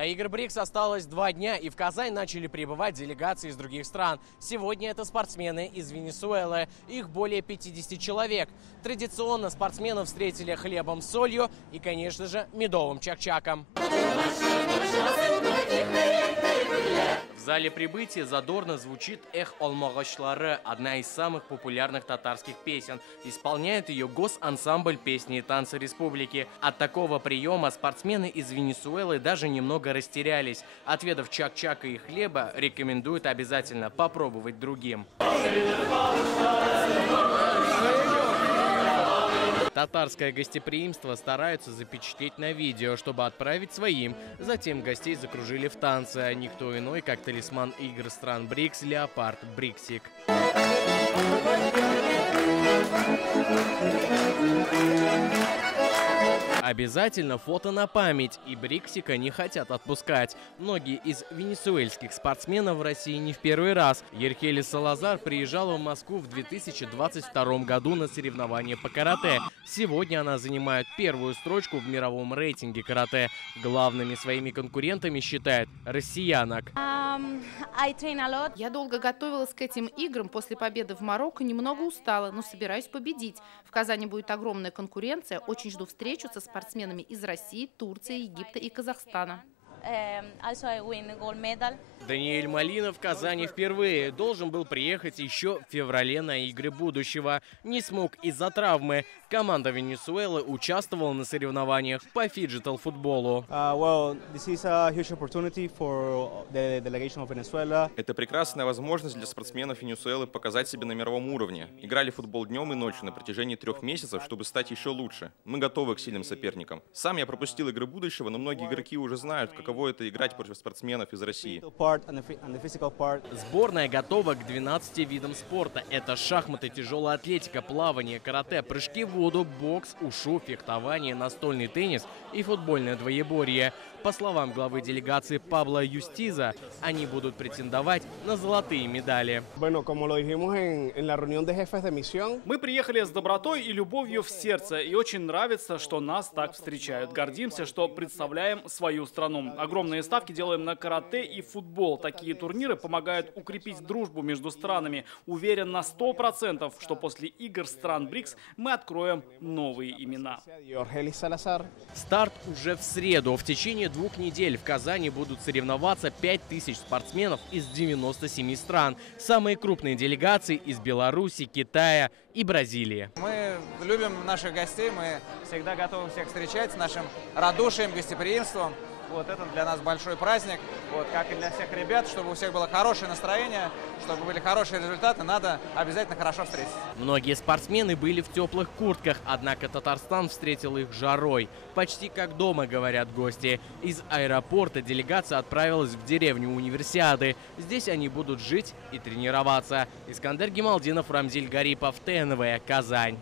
До игр БРИКС осталось 2 дня, и в Казань начали прибывать делегации из других стран. Сегодня это спортсмены из Венесуэлы. Их более 50 человек. Традиционно спортсменов встретили хлебом с солью и, конечно же, медовым чак-чаком. В зале прибытия задорно звучит «Эх Алмагачлары», одна из самых популярных татарских песен. Исполняет ее госансамбль песни и танца республики. От такого приема спортсмены из Венесуэлы даже немного растерялись. Отведав чак-чака и хлеба, рекомендуют обязательно попробовать другим. Татарское гостеприимство стараются запечатлеть на видео, чтобы отправить своим. Затем гостей закружили в танце, а никто иной, как талисман игр стран БРИКС Леопард Бриксик. Обязательно фото на память, и Бриксика не хотят отпускать. Многие из венесуэльских спортсменов в России не в первый раз. Ерхели Салазар приезжала в Москву в 2022 году на соревнования по карате. Сегодня она занимает первую строчку в мировом рейтинге карате. Главными своими конкурентами считает россиянок. Я долго готовилась к этим играм. После победы в Марокко немного устала, но собираюсь победить. В Казани будет огромная конкуренция. Очень жду встречу со спортсменами из России, Турции, Египта и Казахстана. Даниэль Малина в Казани впервые. Должен был приехать еще в феврале на игры будущего. Не смог из-за травмы. Команда Венесуэлы участвовала на соревнованиях по фиджитал-футболу. Это прекрасная возможность для спортсменов Венесуэлы показать себя на мировом уровне. Играли в футбол днем и ночью на протяжении 3 месяцев, чтобы стать еще лучше. Мы готовы к сильным соперникам. Сам я пропустил игры будущего, но многие игроки уже знают, каково это играть против спортсменов из России. Сборная готова к 12 видам спорта. Это шахматы, тяжелая атлетика, плавание, карате, прыжки в воду, бокс, ушу, фехтование, настольный теннис и футбольное двоеборье. По словам главы делегации Пабло Юстиза, они будут претендовать на золотые медали. Мы приехали с добротой и любовью в сердце, и очень нравится, что нас так встречают. Гордимся, что представляем свою страну. Огромные ставки делаем на карате и футбол. Такие турниры помогают укрепить дружбу между странами. Уверен на 100%, что после игр стран БРИКС мы откроем новые имена. Старт уже в среду. В течение 2 недель в Казани будут соревноваться 5000 спортсменов из 97 стран. Самые крупные делегации из Беларуси, Китая и Бразилии. Мы любим наших гостей, мы всегда готовы всех встречать с нашим радушием, гостеприимством. Вот это для нас большой праздник, вот, как и для всех ребят, чтобы у всех было хорошее настроение, чтобы были хорошие результаты, надо обязательно хорошо встретиться. Многие спортсмены были в теплых куртках, однако Татарстан встретил их жарой. Почти как дома, говорят гости. Из аэропорта делегация отправилась в деревню Универсиады. Здесь они будут жить и тренироваться. Искандер Гималдинов, Рамзиль Гарипов, ТНВ, Казань.